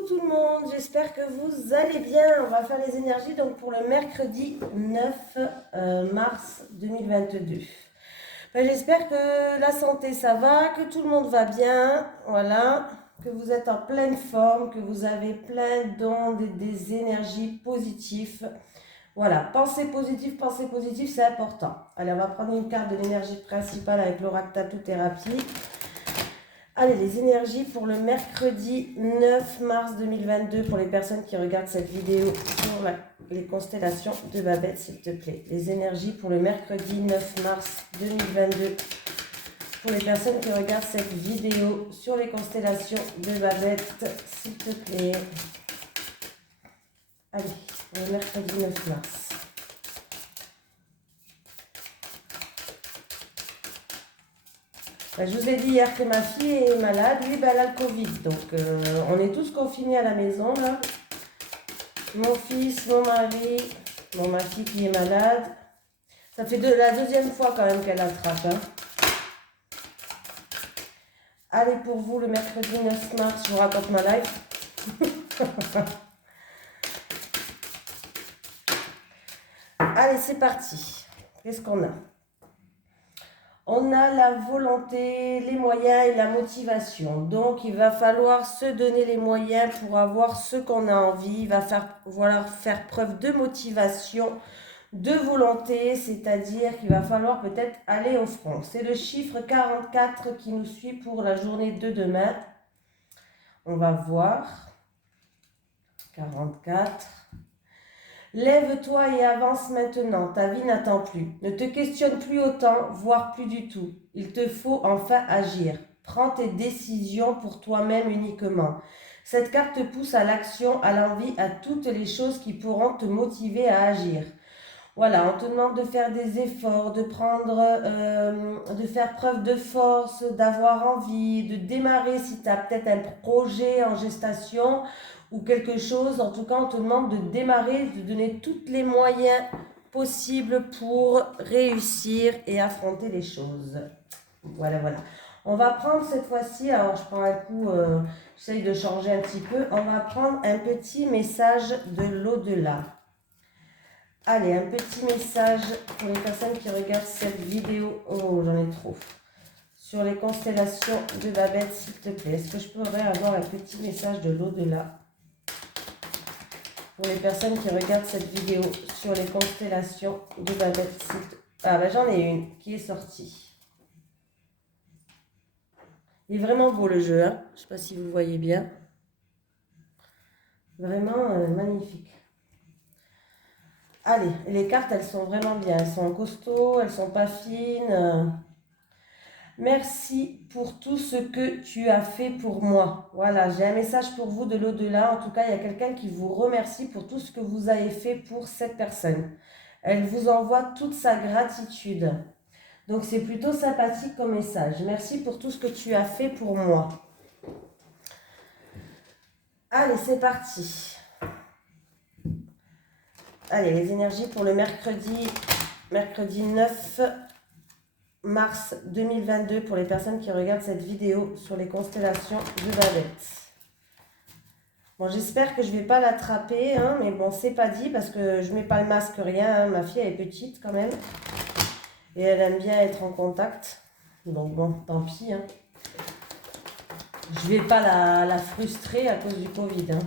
Coucou tout le monde, j'espère que vous allez bien. On va faire les énergies donc pour le mercredi 9 mars 2022. J'espère que la santé ça va, que tout le monde va bien, voilà, que vous êtes en pleine forme, que vous avez plein d'ondes et des énergies positives. Voilà, pensée positive, c'est important. Allez, on va prendre une carte de l'énergie principale avec l'oracle Tattoo Thérapie. Allez, les énergies pour le mercredi 9 mars 2022 pour les personnes qui regardent cette vidéo sur les constellations de Babette, s'il te plaît. Les énergies pour le mercredi 9 mars 2022 pour les personnes qui regardent cette vidéo sur les constellations de Babette, s'il te plaît. Allez, pour le mercredi 9 mars. Je vous ai dit hier que ma fille est malade, lui elle a le Covid, donc on est tous confinés à la maison là. Mon fils, mon mari, ma fille qui est malade. Ça fait la deuxième fois quand même qu'elle attrape. Hein. Allez pour vous le mercredi 9 mars, je vous raconte ma life. Allez, c'est parti. Qu'est-ce qu'on a ? On a la volonté, les moyens et la motivation. Donc, il va falloir se donner les moyens pour avoir ce qu'on a envie. Il va falloir faire preuve de motivation, de volonté, c'est-à-dire qu'il va falloir peut-être aller au front. C'est le chiffre 44 qui nous suit pour la journée de demain. On va voir. 44. Lève-toi et avance maintenant, ta vie n'attend plus. Ne te questionne plus autant, voire plus du tout. Il te faut enfin agir. Prends tes décisions pour toi-même uniquement. Cette carte te pousse à l'action, à l'envie, à toutes les choses qui pourront te motiver à agir. Voilà, on te demande de faire des efforts, de faire preuve de force, d'avoir envie, de démarrer si tu as peut-être un projet en gestation ou quelque chose. En tout cas, on te demande de démarrer, de donner tous les moyens possibles pour réussir et affronter les choses. Voilà. On va prendre cette fois-ci, alors je prends un coup, j'essaye de changer un petit peu. On va prendre un petit message de l'au-delà. Allez, un petit message pour les personnes qui regardent cette vidéo. Oh, j'en ai trop. Sur les constellations de Babette, s'il te plaît. Est-ce que je pourrais avoir un petit message de l'au-delà pour les personnes qui regardent cette vidéo sur les constellations de Babette, s'il te plaît. Ah, ben j'en ai une qui est sortie. Il est vraiment beau le jeu, hein. Je ne sais pas si vous voyez bien. Vraiment magnifique. Allez, les cartes, elles sont vraiment bien. Elles sont costauds, elles sont pas fines. Merci pour tout ce que tu as fait pour moi. Voilà, j'ai un message pour vous de l'au-delà. En tout cas, il y a quelqu'un qui vous remercie pour tout ce que vous avez fait pour cette personne. Elle vous envoie toute sa gratitude. Donc, c'est plutôt sympathique comme message. Merci pour tout ce que tu as fait pour moi. Allez, c'est parti. Allez, les énergies pour le mercredi 9 mars 2022 pour les personnes qui regardent cette vidéo sur les constellations de Babette. Bon, j'espère que je ne vais pas l'attraper, hein, mais bon, c'est pas dit parce que je ne mets pas le masque, rien. Hein. Ma fille, elle est petite quand même. Et elle aime bien être en contact. Donc bon, tant pis. Hein. Je ne vais pas la frustrer à cause du Covid. Hein.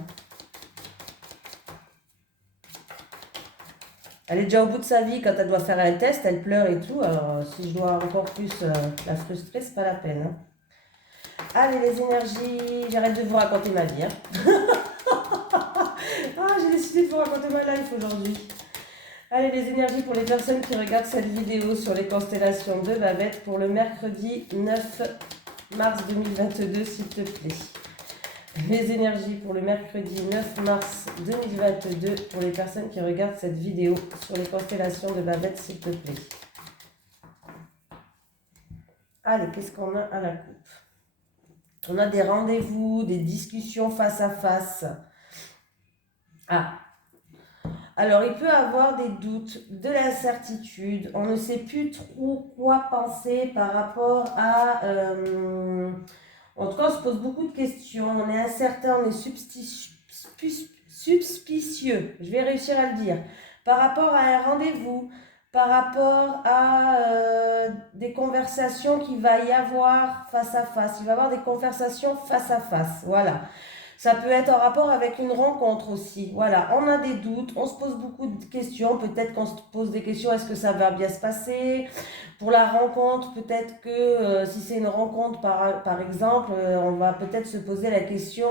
Elle est déjà au bout de sa vie, quand elle doit faire un test, elle pleure et tout. Alors, si je dois encore plus la frustrer, c'est pas la peine. Hein. Allez, les énergies, j'arrête de vous raconter ma vie. Hein. Ah, j'ai décidé de vous raconter ma life aujourd'hui. Allez, les énergies pour les personnes qui regardent cette vidéo sur les constellations de Babette pour le mercredi 9 mars 2022, s'il te plaît. Les énergies pour le mercredi 9 mars 2022 pour les personnes qui regardent cette vidéo sur les constellations de Babette, s'il te plaît. Allez, qu'est-ce qu'on a à la coupe ? On a des rendez-vous, des discussions face à face. Ah, alors il peut avoir des doutes, de l'incertitude. On ne sait plus trop quoi penser par rapport à... En tout cas, on se pose beaucoup de questions, on est incertain, on est suspicieux, je vais réussir à le dire, par rapport à un rendez-vous, par rapport à des conversations qu'il va y avoir face à face. Il va y avoir des conversations face à face, voilà. Ça peut être en rapport avec une rencontre aussi. Voilà, on a des doutes, on se pose beaucoup de questions. Peut-être qu'on se pose des questions, est-ce que ça va bien se passer? Pour la rencontre, peut-être que si c'est une rencontre par exemple, on va peut-être se poser la question,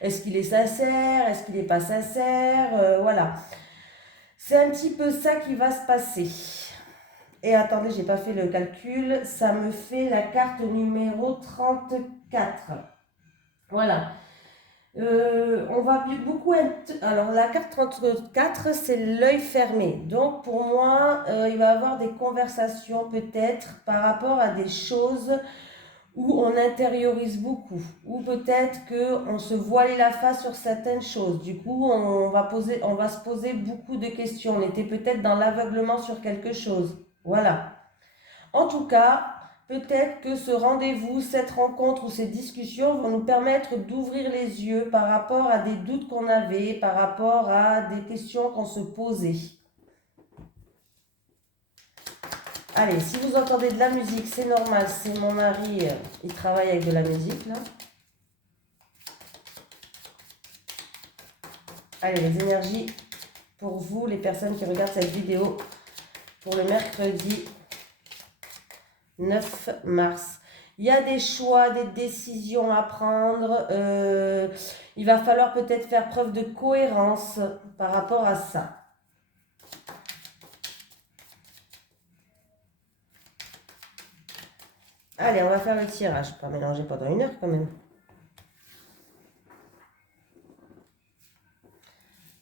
est-ce qu'il est sincère? Est-ce qu'il n'est pas sincère? Voilà. C'est un petit peu ça qui va se passer. Et attendez, j'ai pas fait le calcul. Ça me fait la carte numéro 34. Voilà. On va beaucoup être... Alors, la carte 34, c'est l'œil fermé. Donc, pour moi, il va y avoir des conversations peut-être par rapport à des choses où on intériorise beaucoup. Ou peut-être qu'on se voile la face sur certaines choses. Du coup, on va se poser beaucoup de questions. On était peut-être dans l'aveuglement sur quelque chose. Voilà. En tout cas, peut-être que ce rendez-vous, cette rencontre ou ces discussions vont nous permettre d'ouvrir les yeux par rapport à des doutes qu'on avait, par rapport à des questions qu'on se posait. Allez, si vous entendez de la musique, c'est normal, c'est mon mari, il travaille avec de la musique là. Allez, les énergies pour vous, les personnes qui regardent cette vidéo, pour le mercredi 9 mars. Il y a des choix, des décisions à prendre. Il va falloir peut-être faire preuve de cohérence par rapport à ça. Allez, on va faire le tirage. Pas mélanger pendant 1 heure quand même.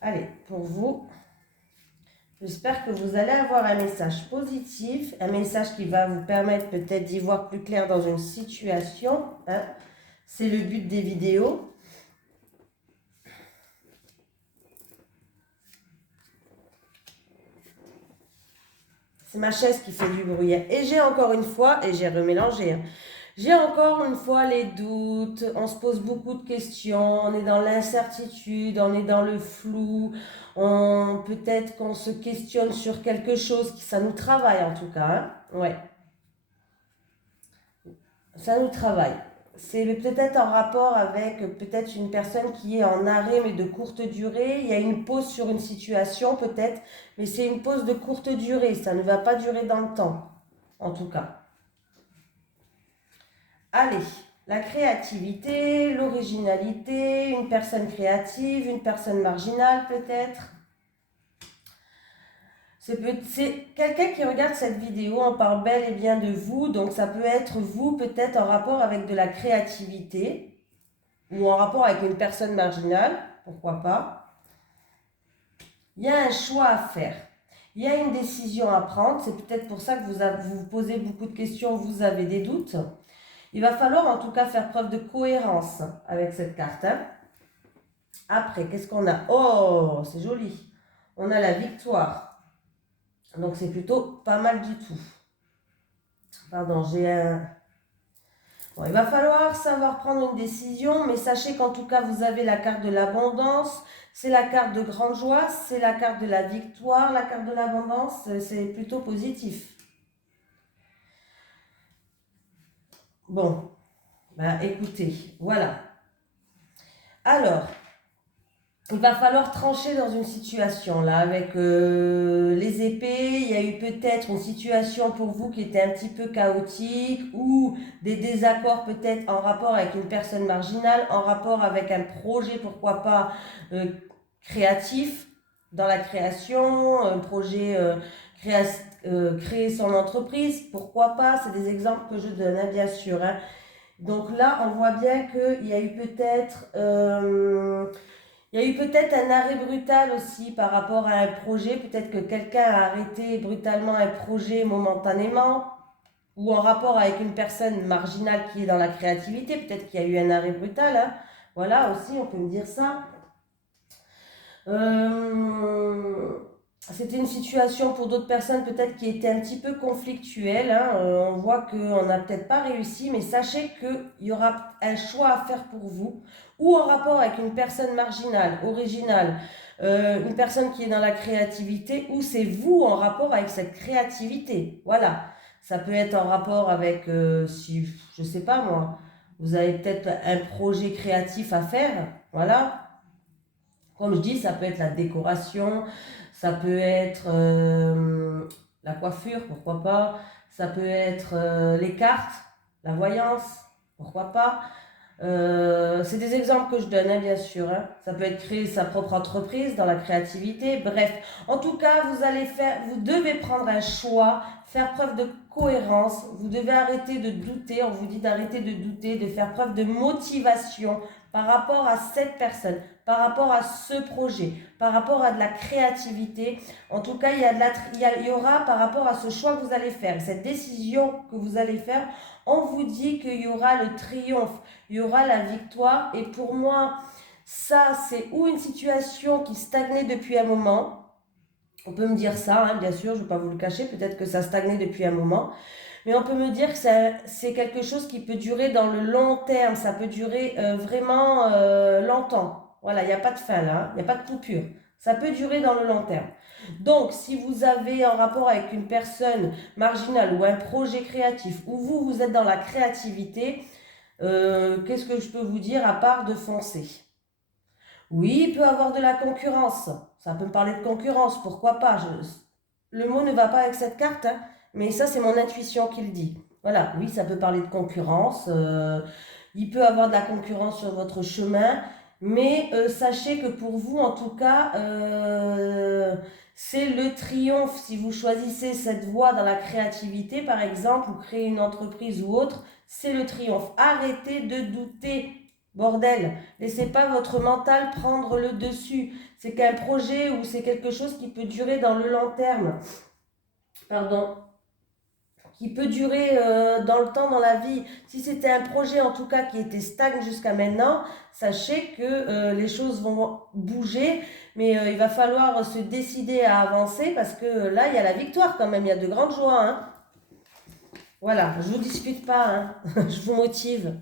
Allez, pour vous, j'espère que vous allez avoir un message positif, un message qui va vous permettre peut-être d'y voir plus clair dans une situation. Hein. C'est le but des vidéos. C'est ma chaise qui fait du bruit. Et j'ai encore une fois, et j'ai remélangé, j'ai encore une fois les doutes, on se pose beaucoup de questions, on est dans l'incertitude, on est dans le flou, peut-être qu'on se questionne sur quelque chose, ça nous travaille en tout cas, hein. Ouais, ça nous travaille. C'est peut-être en rapport avec peut-être une personne qui est en arrêt mais de courte durée. Il y a une pause sur une situation peut-être, mais c'est une pause de courte durée. Ça ne va pas durer dans le temps, en tout cas. Allez, la créativité, l'originalité, une personne créative, une personne marginale peut-être. C'est quelqu'un qui regarde cette vidéo, on parle bel et bien de vous, donc ça peut être vous peut-être en rapport avec de la créativité ou en rapport avec une personne marginale, pourquoi pas. Il y a un choix à faire, il y a une décision à prendre, c'est peut-être pour ça que vous vous posez beaucoup de questions, vous avez des doutes. Il va falloir en tout cas faire preuve de cohérence avec cette carte. Hein. Après, qu'est-ce qu'on a? Oh, c'est joli. On a la victoire. Donc, c'est plutôt pas mal du tout. Pardon, j'ai un... Bon, il va falloir savoir prendre une décision, mais sachez qu'en tout cas, vous avez la carte de l'abondance. C'est la carte de grande joie, c'est la carte de la victoire, la carte de l'abondance. C'est plutôt positif. Bon, ben écoutez, voilà. Alors, il va falloir trancher dans une situation là avec les épées. Il y a eu peut-être une situation pour vous qui était un petit peu chaotique ou des désaccords peut-être en rapport avec une personne marginale, en rapport avec un projet, pourquoi pas créatif dans la création, un projet créer son entreprise, pourquoi pas. C'est des exemples que je donne, hein, bien sûr. Hein. Donc là, on voit bien qu'il y a eu peut-être... il y a eu peut-être un arrêt brutal aussi par rapport à un projet. Peut-être que quelqu'un a arrêté brutalement un projet momentanément ou en rapport avec une personne marginale qui est dans la créativité. Peut-être qu'il y a eu un arrêt brutal. Hein. Voilà, aussi, on peut me dire ça. C'était une situation pour d'autres personnes peut-être qui était un petit peu conflictuelle, hein. On voit qu'on n'a peut-être pas réussi, mais sachez qu'il y aura un choix à faire pour vous, ou en rapport avec une personne marginale, originale, une personne qui est dans la créativité, ou c'est vous en rapport avec cette créativité. Voilà. Ça peut être en rapport avec, si, je sais pas moi, vous avez peut-être un projet créatif à faire, voilà. Comme je dis, ça peut être la décoration, ça peut être la coiffure, pourquoi pas. Ça peut être les cartes, la voyance, pourquoi pas. C'est des exemples que je donne, hein, bien sûr, hein. Ça peut être créer sa propre entreprise dans la créativité. Bref, en tout cas, vous devez prendre un choix, faire preuve de cohérence. Vous devez arrêter de douter. On vous dit d'arrêter de douter, de faire preuve de motivation par rapport à cette personne, par rapport à ce projet, par rapport à de la créativité. En tout cas, il y aura par rapport à ce choix que vous allez faire, cette décision que vous allez faire. On vous dit qu'il y aura le triomphe, il y aura la victoire. Et pour moi, ça, c'est ou une situation qui stagnait depuis un moment. On peut me dire ça, hein, bien sûr, je ne vais pas vous le cacher, peut-être que ça stagnait depuis un moment. Mais on peut me dire que c'est quelque chose qui peut durer dans le long terme, ça peut durer vraiment longtemps. Voilà, il n'y a pas de fin là, il n'y a pas de coupure. Ça peut durer dans le long terme. Donc, si vous avez un rapport avec une personne marginale ou un projet créatif, ou vous êtes dans la créativité, qu'est-ce que je peux vous dire à part de foncer? Oui, il peut y avoir de la concurrence. Ça peut me parler de concurrence, pourquoi pas. Le mot ne va pas avec cette carte, hein, mais ça, c'est mon intuition qui le dit. Voilà, oui, ça peut parler de concurrence. Il peut y avoir de la concurrence sur votre chemin, mais sachez que pour vous, en tout cas, c'est le triomphe. Si vous choisissez cette voie dans la créativité, par exemple, ou créer une entreprise ou autre, c'est le triomphe. Arrêtez de douter. Bordel, laissez pas votre mental prendre le dessus. C'est qu'un projet ou c'est quelque chose qui peut durer dans le long terme. Pardon. Qui peut durer dans le temps, dans la vie. Si c'était un projet en tout cas qui était stagne jusqu'à maintenant, sachez que les choses vont bouger, mais il va falloir se décider à avancer parce que là, il y a la victoire quand même, il y a de grandes joies, hein. Voilà, je vous dispute pas, hein. Je vous motive.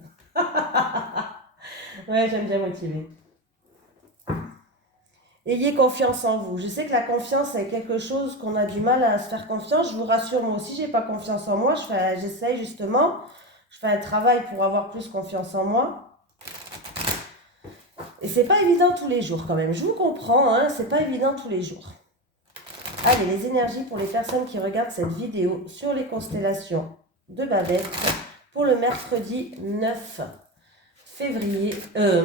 Ouais, j'aime bien motiver. Ayez confiance en vous. Je sais que la confiance est quelque chose qu'on a du mal à se faire confiance. Je vous rassure, moi aussi, j'ai pas confiance en moi. J'essaye justement. Je fais un travail pour avoir plus confiance en moi. Et c'est pas évident tous les jours quand même. Je vous comprends, hein, c'est pas évident tous les jours. Allez, les énergies pour les personnes qui regardent cette vidéo sur les constellations de Babette pour le mercredi 9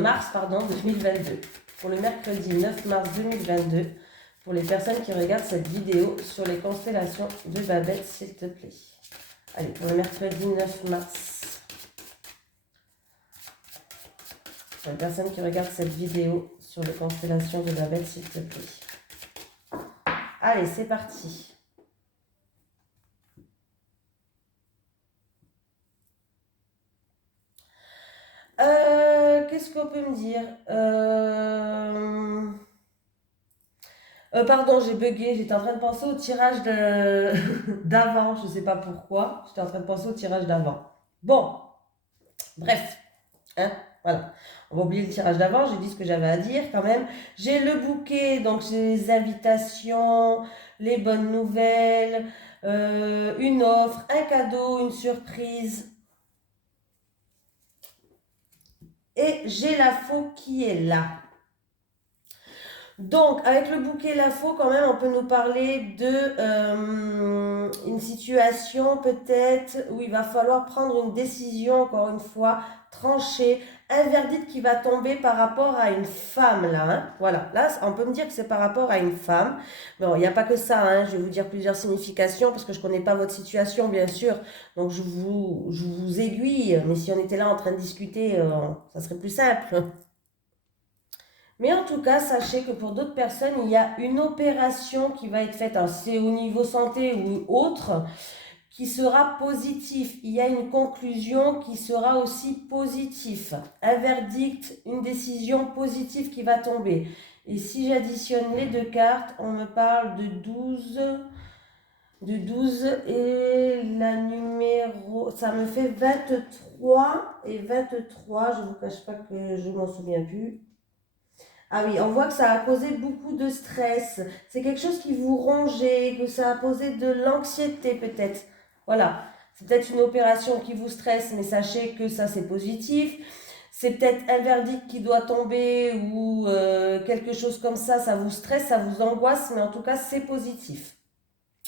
mars 2022. Pour le mercredi 9 mars 2022, pour les personnes qui regardent cette vidéo sur les constellations de Babette, s'il te plaît. Allez, pour le mercredi 9 mars. Pour les personnes qui regardent cette vidéo sur les constellations de Babette, s'il te plaît. Allez, c'est parti. Qu'est-ce qu'on peut me dire pardon, j'ai bugué. J'étais en train de penser au tirage d'avant. Je ne sais pas pourquoi. J'étais en train de penser au tirage d'avant. Bon, bref. Hein, voilà. On va oublier le tirage d'avant. J'ai dit ce que j'avais à dire quand même. J'ai le bouquet, donc j'ai les invitations, les bonnes nouvelles, une offre, un cadeau, une surprise. Et j'ai la faux qui est là. Donc, avec le bouquet l'info, quand même, on peut nous parler de une situation peut-être où il va falloir prendre une décision, encore une fois, trancher, un verdict qui va tomber par rapport à une femme, là, hein. Voilà, là, on peut me dire que c'est par rapport à une femme. Bon, il n'y a pas que ça, hein. Je vais vous dire plusieurs significations parce que je ne connais pas votre situation, bien sûr. Donc, je vous aiguille, mais si on était là en train de discuter, ça serait plus simple. Mais en tout cas, sachez que pour d'autres personnes, il y a une opération qui va être faite, c'est au niveau santé ou autre, qui sera positif. Il y a une conclusion qui sera aussi positive. Un verdict, une décision positive qui va tomber. Et si j'additionne les deux cartes, on me parle de 12 et la numéro, ça me fait 23 et 23, je ne vous cache pas que je m'en souviens plus. Ah oui, on voit que ça a causé beaucoup de stress. C'est quelque chose qui vous rongeait, que ça a posé de l'anxiété peut-être. Voilà, c'est peut-être une opération qui vous stresse, mais sachez que ça c'est positif. C'est peut-être un verdict qui doit tomber ou quelque chose comme ça vous stresse, ça vous angoisse, mais en tout cas c'est positif.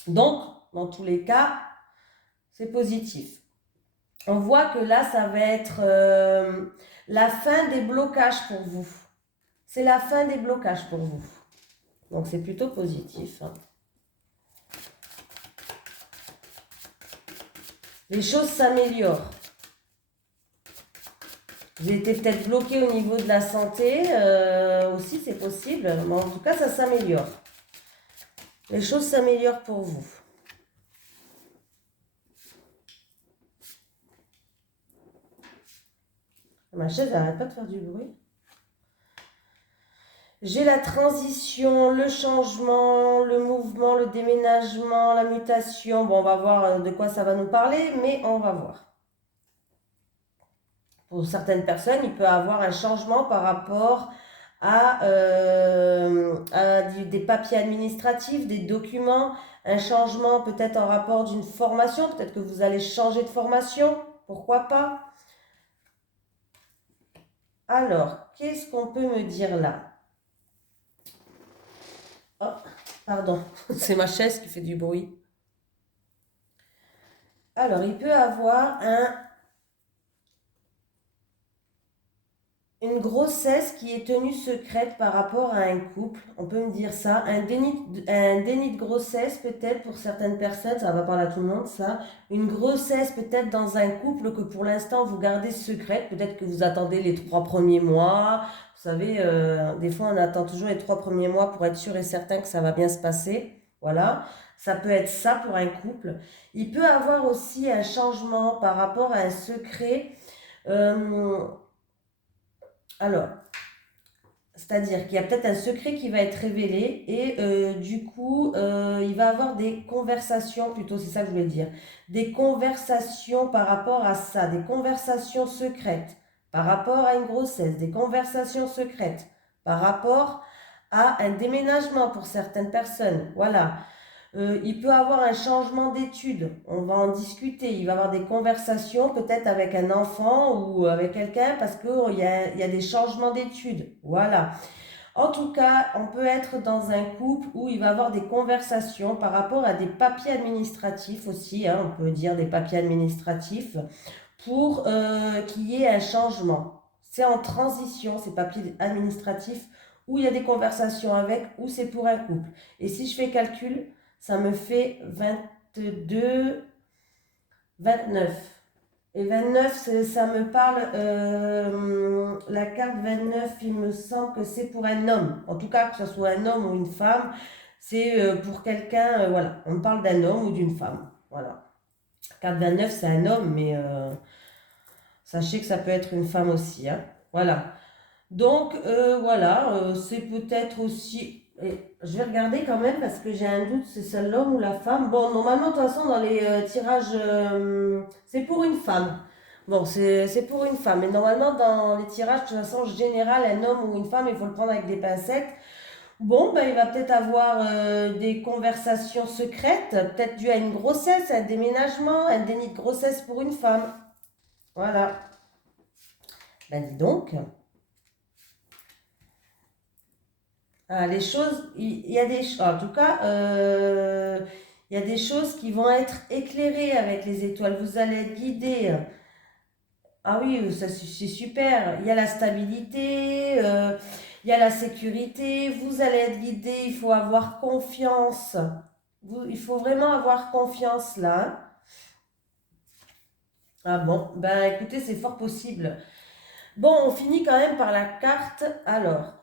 Donc, dans tous les cas, c'est positif. On voit que là, ça va être la fin des blocages pour vous. C'est la fin des blocages pour vous. Donc, c'est plutôt positif. Hein. Les choses s'améliorent. Vous étiez peut-être bloqué au niveau de la santé aussi, c'est possible. Mais en tout cas, ça s'améliore. Les choses s'améliorent pour vous. Ma chaise n'arrête pas de faire du bruit. J'ai la transition, le changement, le mouvement, le déménagement, la mutation. Bon, on va voir de quoi ça va nous parler, mais on va voir. Pour certaines personnes, il peut avoir un changement par rapport à des papiers administratifs, des documents, un changement peut-être en rapport d'une formation, peut-être que vous allez changer de formation, pourquoi pas. Alors, qu'est-ce qu'on peut me dire là? Oh, pardon, c'est ma chaise qui fait du bruit. Alors, il peut avoir une grossesse qui est tenue secrète par rapport à un couple, on peut me dire ça, un déni de grossesse peut-être pour certaines personnes, ça va parler à tout le monde ça, une grossesse peut-être dans un couple que pour l'instant vous gardez secrète, peut-être que vous attendez les 3 premiers mois, vous savez, des fois on attend toujours les 3 premiers mois pour être sûr et certain que ça va bien se passer, voilà, ça peut être ça pour un couple. Il peut avoir aussi un changement par rapport à un secret, alors, c'est-à-dire qu'il y a peut-être un secret qui va être révélé et du coup, il va avoir des conversations, plutôt c'est ça que je voulais dire, des conversations par rapport à ça, des conversations secrètes par rapport à une grossesse, des conversations secrètes par rapport à un déménagement pour certaines personnes. Voilà. Il peut avoir un changement d'études, on va en discuter, il va avoir des conversations peut-être avec un enfant ou avec quelqu'un parce qu'il y a des changements d'études. Voilà. En tout cas, on peut être dans un couple où il va avoir des conversations par rapport à des papiers administratifs aussi, hein, on peut dire des papiers administratifs, pour qu'il y ait un changement. C'est en transition, ces papiers administratifs, où il y a des conversations avec, ou c'est pour un couple. Et si je fais calcul, ça me fait 22, 29. Et 29, ça me parle, la carte 29, il me semble que c'est pour un homme. En tout cas, que ce soit un homme ou une femme, c'est pour quelqu'un, voilà. On parle d'un homme ou d'une femme. Voilà. Carte 29, c'est un homme, mais sachez que ça peut être une femme aussi. Hein. Voilà. Donc, voilà, c'est peut-être aussi... Et je vais regarder quand même parce que j'ai un doute, c'est l'homme ou la femme. Bon, normalement, de toute façon, dans les tirages, c'est pour une femme. Bon, c'est pour une femme. Mais normalement, dans les tirages, de toute façon, général, un homme ou une femme, il faut le prendre avec des pincettes. Bon, ben, il va peut-être avoir des conversations secrètes, peut-être dû à une grossesse, un déménagement, un déni de grossesse pour une femme. Voilà. Ben, dis donc. Ah, les choses, il y a des choses, en tout cas, il y a des choses qui vont être éclairées avec les étoiles. Vous allez être guidé. Ah oui, ça c'est super. Il y a la stabilité, il y a la sécurité. Vous allez être guidé. Il faut avoir confiance. Il faut vraiment avoir confiance là. Hein. Ah bon, ben écoutez, c'est fort possible. Bon, on finit quand même par la carte, alors,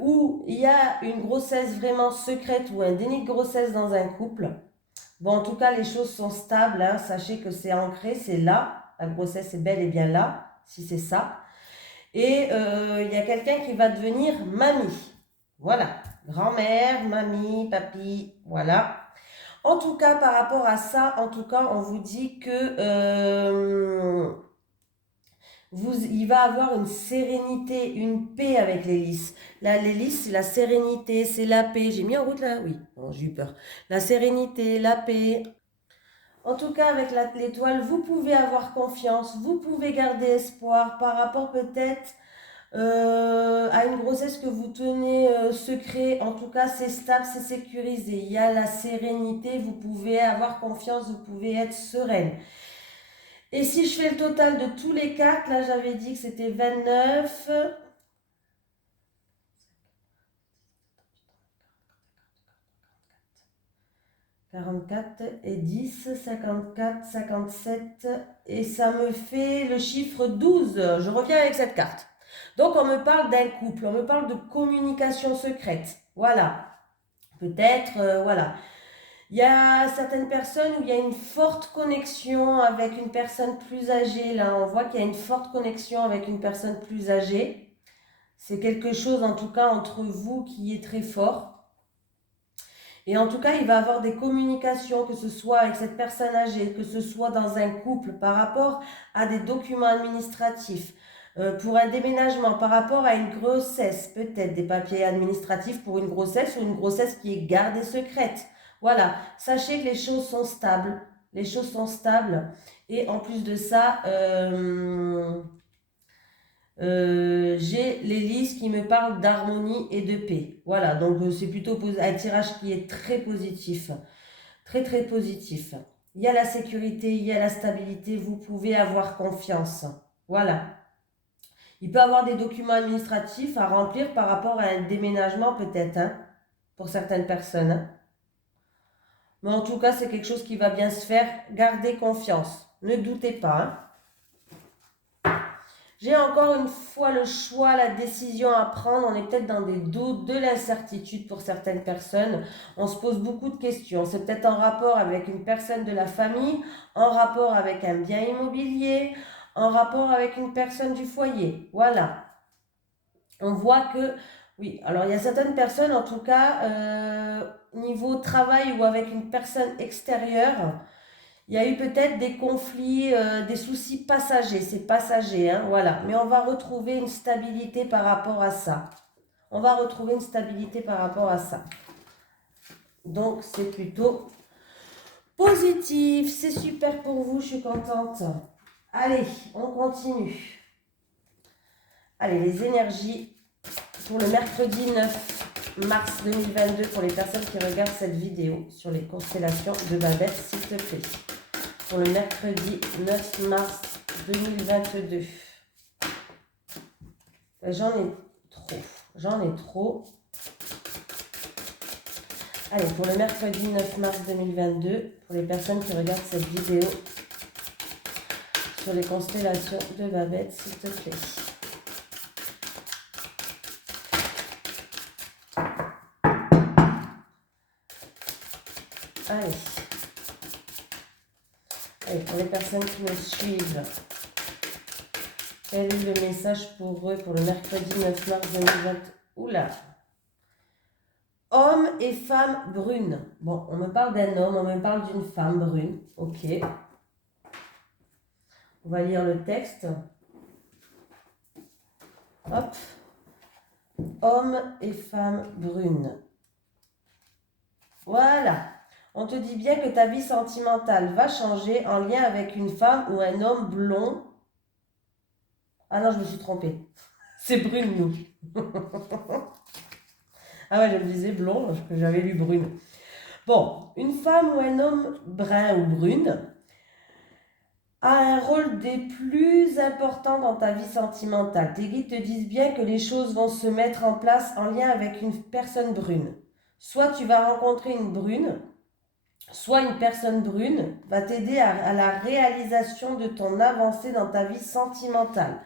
où il y a une grossesse vraiment secrète ou un déni de grossesse dans un couple. Bon, en tout cas, les choses sont stables, hein. Sachez que c'est ancré, c'est là. La grossesse est bel et bien là, si c'est ça. Et il y a quelqu'un qui va devenir mamie. Voilà. Grand-mère, mamie, papy, voilà. En tout cas, par rapport à ça, en tout cas, on vous dit que il va avoir une sérénité, une paix avec l'hélice. Là, l'hélice, c'est la sérénité, c'est la paix. J'ai mis en route là? Oui, bon, j'ai eu peur. La sérénité, la paix. En tout cas, avec l'étoile, vous pouvez avoir confiance, vous pouvez garder espoir par rapport peut-être à une grossesse que vous tenez secret. En tout cas, c'est stable, c'est sécurisé. Il y a la sérénité, vous pouvez avoir confiance, vous pouvez être sereine. Et si je fais le total de tous les quatre, là j'avais dit que c'était 29, 44 et 10, 54, 57, et ça me fait le chiffre 12. Je reviens avec cette carte. Donc on me parle d'un couple, on me parle de communication secrète. Voilà. Peut-être, voilà. Il y a certaines personnes où il y a une forte connexion avec une personne plus âgée. Là, on voit qu'il y a une forte connexion avec une personne plus âgée. C'est quelque chose, en tout cas, entre vous qui est très fort. Et en tout cas, il va avoir des communications, que ce soit avec cette personne âgée, que ce soit dans un couple, par rapport à des documents administratifs, pour un déménagement, par rapport à une grossesse, peut-être des papiers administratifs pour une grossesse ou une grossesse qui est gardée secrète. Voilà, sachez que les choses sont stables. Les choses sont stables. Et en plus de ça, j'ai l'hélice qui me parle d'harmonie et de paix. Voilà, donc c'est plutôt un tirage qui est très positif. Très très positif. Il y a la sécurité, il y a la stabilité, vous pouvez avoir confiance. Voilà. Il peut y avoir des documents administratifs à remplir par rapport à un déménagement peut-être, hein, pour certaines personnes, hein. Mais en tout cas, c'est quelque chose qui va bien se faire. Gardez confiance. Ne doutez pas, hein. J'ai encore une fois le choix, la décision à prendre. On est peut-être dans des doutes, de l'incertitude pour certaines personnes. On se pose beaucoup de questions. C'est peut-être en rapport avec une personne de la famille, en rapport avec un bien immobilier, en rapport avec une personne du foyer. Voilà. On voit que, oui, alors il y a certaines personnes, en tout cas, niveau travail ou avec une personne extérieure, il y a eu peut-être des conflits, des soucis passagers, c'est passager, hein, voilà. Mais on va retrouver une stabilité par rapport à ça. On va retrouver une stabilité par rapport à ça. Donc, c'est plutôt positif. C'est super pour vous, je suis contente. Allez, on continue. Allez, les énergies pour le mercredi 9 mars 2022 pour les personnes qui regardent cette vidéo sur les constellations de Babette, s'il te plaît. Pour le mercredi 9 mars 2022. J'en ai trop. J'en ai trop. Allez, pour le mercredi 9 mars 2022, pour les personnes qui regardent cette vidéo sur les constellations de Babette, s'il te plaît. Allez. Allez, pour les personnes qui me suivent, quel est le message pour eux pour le mercredi 9 mars 2020? Oula! Homme et femme brune. Bon, on me parle d'un homme, on me parle d'une femme brune. Ok. On va lire le texte. Hop. Homme et femme brune. Voilà. On te dit bien que ta vie sentimentale va changer en lien avec une femme ou un homme blond. Ah non, je me suis trompée. C'est brune, nous. Ah ouais, je me disais blond, parce que j'avais lu brune. Bon, une femme ou un homme brun ou brune a un rôle des plus importants dans ta vie sentimentale. Tes guides te disent bien que les choses vont se mettre en place en lien avec une personne brune. Soit tu vas rencontrer une brune, soit une personne brune va t'aider à la réalisation de ton avancée dans ta vie sentimentale.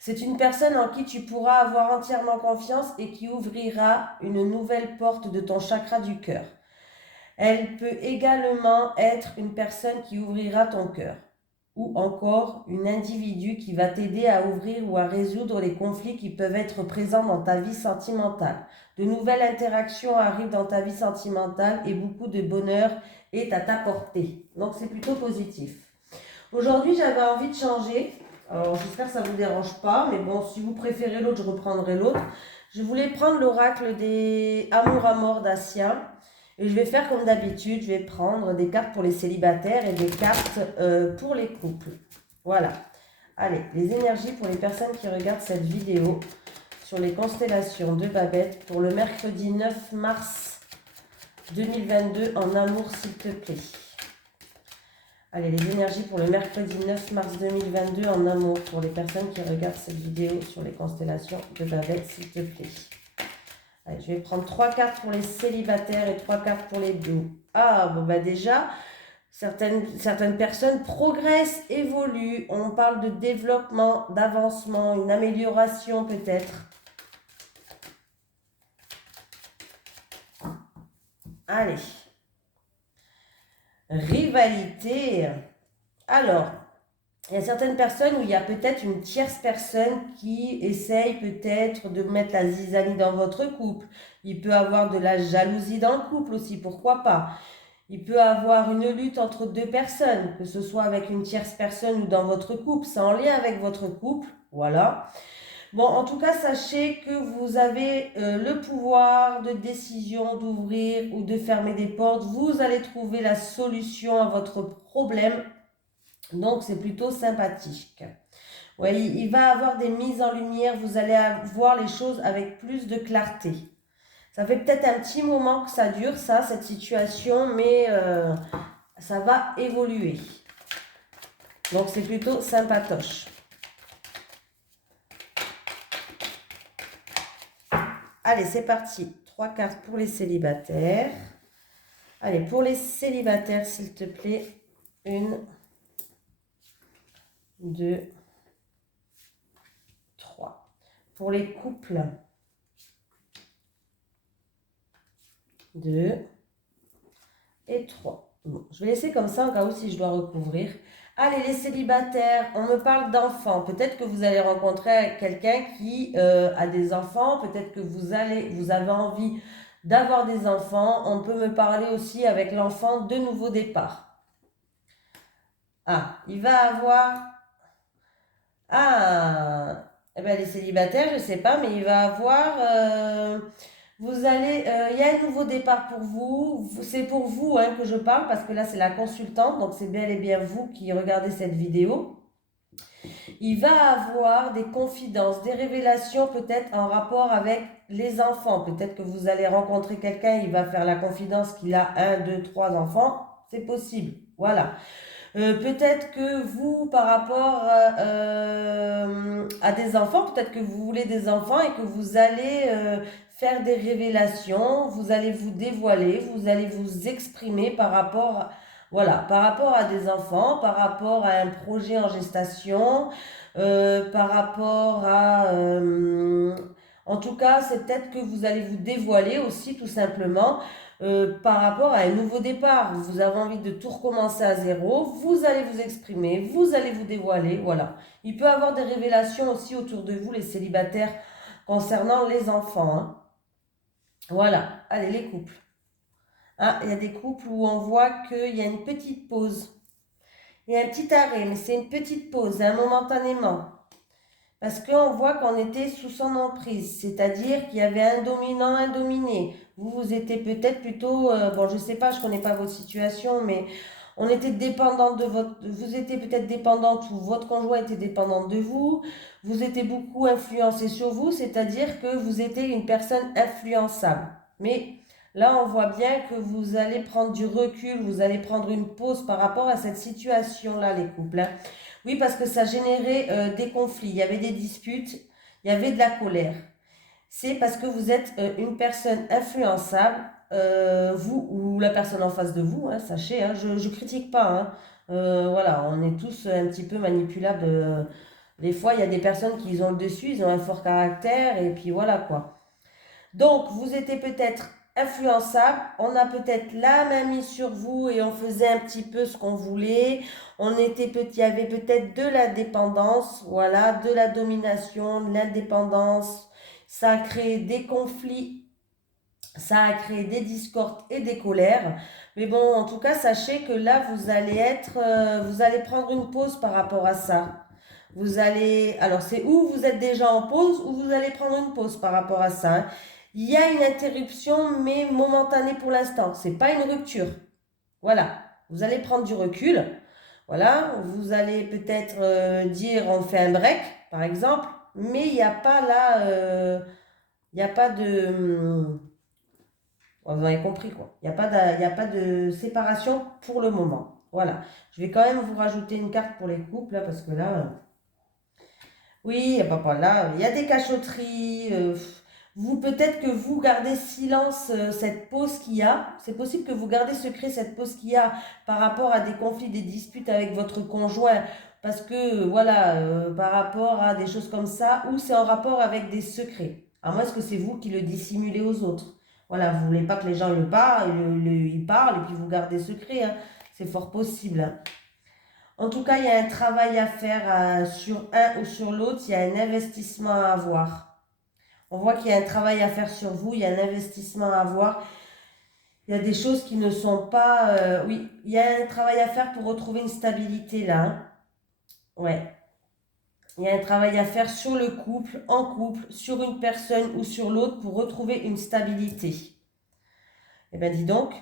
C'est une personne en qui tu pourras avoir entièrement confiance et qui ouvrira une nouvelle porte de ton chakra du cœur. Elle peut également être une personne qui ouvrira ton cœur, ou encore une individu qui va t'aider à ouvrir ou à résoudre les conflits qui peuvent être présents dans ta vie sentimentale. De nouvelles interactions arrivent dans ta vie sentimentale et beaucoup de bonheur est à t'apporter. Donc c'est plutôt positif. Aujourd'hui, j'avais envie de changer. Alors j'espère que ça ne vous dérange pas, mais bon, si vous préférez l'autre, je reprendrai l'autre. Je voulais prendre l'oracle des Amour à mort d'Assia. Et je vais faire comme d'habitude, je vais prendre des cartes pour les célibataires et des cartes pour les couples. Voilà. Allez, les énergies pour les personnes qui regardent cette vidéo sur les constellations de Babette pour le mercredi 9 mars 2022 en amour, s'il te plaît. Allez, les énergies pour le mercredi 9 mars 2022 en amour pour les personnes qui regardent cette vidéo sur les constellations de Babette, s'il te plaît. Allez, je vais prendre 3 cartes pour les célibataires et 3 cartes pour les deux. Ah, bon bah déjà, certaines personnes progressent, évoluent. On parle de développement, d'avancement, une amélioration peut-être. Allez. Rivalité. Alors, il y a certaines personnes où il y a peut-être une tierce personne qui essaye peut-être de mettre la zizanie dans votre couple. Il peut avoir de la jalousie dans le couple aussi, pourquoi pas. Il peut avoir une lutte entre deux personnes, que ce soit avec une tierce personne ou dans votre couple. C'est en lien avec votre couple, voilà. Bon, en tout cas, sachez que vous avez le pouvoir de décision d'ouvrir ou de fermer des portes. Vous allez trouver la solution à votre problème. Donc, c'est plutôt sympathique. Ouais, il va avoir des mises en lumière. Vous allez voir les choses avec plus de clarté. Ça fait peut-être un petit moment que ça dure, ça, cette situation, mais ça va évoluer. Donc, c'est plutôt sympatoche. Allez, c'est parti. 3 cartes pour les célibataires. Allez, pour les célibataires, s'il te plaît. 1, 2, 3. Pour les couples. 2 et 3. Bon, je vais laisser comme ça, en cas où si je dois recouvrir. Allez, les célibataires, on me parle d'enfants. Peut-être que vous allez rencontrer quelqu'un qui a des enfants. Peut-être que vous avez envie d'avoir des enfants. On peut me parler aussi avec l'enfant de nouveau départ. Ah, il va avoir... Ah, eh ben les célibataires, je ne sais pas, mais il va avoir... Vous allez, il y a un nouveau départ pour vous. C'est pour vous hein, que je parle parce que là, c'est la consultante. Donc, c'est bel et bien vous qui regardez cette vidéo. Il va avoir des confidences, des révélations peut-être en rapport avec les enfants. Peut-être que vous allez rencontrer quelqu'un, il va faire la confidence qu'il a 1, 2, 3 enfants. C'est possible. Voilà. Peut-être que vous, par rapport à des enfants, peut-être que vous voulez des enfants et que vous allez faire des révélations, vous allez vous dévoiler, vous allez vous exprimer par rapport, voilà, par rapport à des enfants, par rapport à un projet en gestation, par rapport à... en tout cas, c'est peut-être que vous allez vous dévoiler aussi, tout simplement. Par rapport à un nouveau départ. Vous avez envie de tout recommencer à zéro, vous allez vous exprimer, vous allez vous dévoiler, voilà. Il peut y avoir des révélations aussi autour de vous, les célibataires, concernant les enfants. Hein. Voilà, allez, les couples. Ah, il y a des couples où on voit qu'il y a une petite pause. Il y a un petit arrêt, mais c'est une petite pause, hein, momentanément. Parce qu'on voit qu'on était sous son emprise, c'est-à-dire qu'il y avait un dominant, un dominé. Vous étiez peut-être plutôt, bon je ne sais pas, je ne connais pas votre situation, mais on était dépendant de vous étiez peut-être dépendante ou votre conjoint était dépendant de vous. Vous étiez beaucoup influencé sur vous, c'est-à-dire que vous étiez une personne influençable. Mais là, on voit bien que vous allez prendre du recul, vous allez prendre une pause par rapport à cette situation-là, les couples. Hein. Oui, parce que ça générait des conflits, il y avait des disputes, il y avait de la colère. C'est parce que vous êtes une personne influençable, vous ou la personne en face de vous, hein, sachez, hein, je ne critique pas. Hein. Voilà, on est tous un petit peu manipulables. Des fois, il y a des personnes qui ont le dessus, ils ont un fort caractère, et puis voilà quoi. Donc, vous étiez peut-être influençable. On a peut-être la main mise sur vous et on faisait un petit peu ce qu'on voulait. Il y avait peut-être de la dépendance, voilà, de la domination, de l'indépendance. Ça a créé des conflits, ça a créé des discordes et des colères. Mais bon, en tout cas, sachez que là, vous allez prendre une pause par rapport à ça. Alors c'est où vous êtes déjà en pause ou vous allez prendre une pause par rapport à ça, hein. Il y a une interruption, mais momentanée pour l'instant. C'est pas une rupture. Voilà. Vous allez prendre du recul. Voilà. Vous allez peut-être dire on fait un break, par exemple. Mais il n'y a pas là, il n'y a pas de, vous avez compris quoi. Il n'y a pas de séparation pour le moment. Voilà. Je vais quand même vous rajouter une carte pour les couples là, parce que là. Oui, papa, là, il y a des cachotteries. Vous, peut-être que vous gardez silence cette pause qu'il y a. C'est possible que vous gardez secret cette pause qu'il y a par rapport à des conflits, des disputes avec votre conjoint. Parce que, voilà, par rapport à des choses comme ça, ou c'est en rapport avec des secrets. À moins que c'est vous qui le dissimulez aux autres. Voilà, vous voulez pas que les gens le parlent, ils parlent et puis vous gardez secret, hein. C'est fort possible, hein. En tout cas, il y a un travail à faire sur un ou sur l'autre. Il y a un investissement à avoir. On voit qu'il y a un travail à faire sur vous. Il y a un investissement à avoir. Il y a des choses qui ne sont pas... oui, il y a un travail à faire pour retrouver une stabilité là, hein. Ouais. Il y a un travail à faire sur le couple, en couple, sur une personne ou sur l'autre pour retrouver une stabilité. Eh bien, dis donc.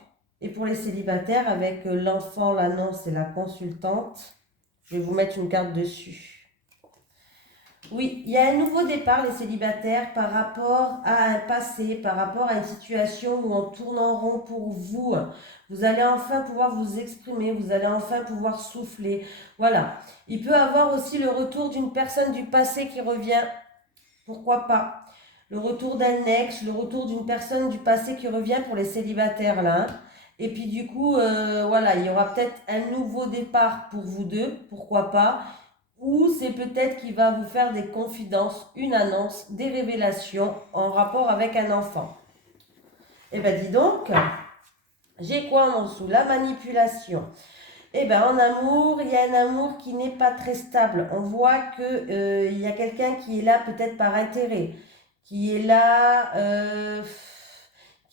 Et pour les célibataires, avec l'enfant, l'annonce et la consultante, je vais vous mettre une carte dessus. Oui, il y a un nouveau départ, les célibataires, par rapport à un passé, par rapport à une situation où on tourne en rond pour vous. Vous allez enfin pouvoir vous exprimer, vous allez enfin pouvoir souffler. Voilà. Il peut y avoir aussi le retour d'une personne du passé qui revient. Pourquoi pas? Le retour d'un ex, le retour d'une personne du passé qui revient pour les célibataires là, hein. Et puis du coup, voilà, il y aura peut-être un nouveau départ pour vous deux, pourquoi pas. Ou c'est peut-être qu'il va vous faire des confidences, une annonce, des révélations en rapport avec un enfant. Eh bien dis donc, j'ai quoi en dessous? La manipulation. Eh bien en amour, il y a un amour qui n'est pas très stable. On voit que il y a quelqu'un qui est là peut-être par intérêt, qui est là,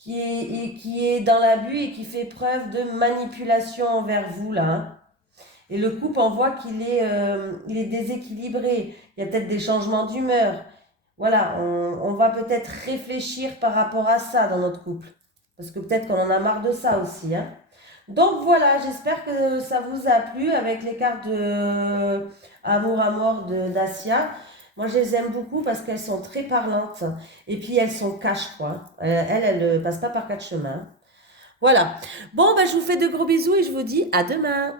qui est dans l'abus et qui fait preuve de manipulation envers vous là, hein. Et le couple, on voit il est déséquilibré. Il y a peut-être des changements d'humeur. Voilà, on va peut-être réfléchir par rapport à ça dans notre couple. Parce que peut-être qu'on en a marre de ça aussi, hein. Donc voilà, j'espère que ça vous a plu avec les cartes de Amour à mort d'Asia. Moi, je les aime beaucoup parce qu'elles sont très parlantes. Et puis, elles sont cash, quoi. Elle ne passe pas par quatre chemins. Voilà. Bon, ben, je vous fais de gros bisous et je vous dis à demain.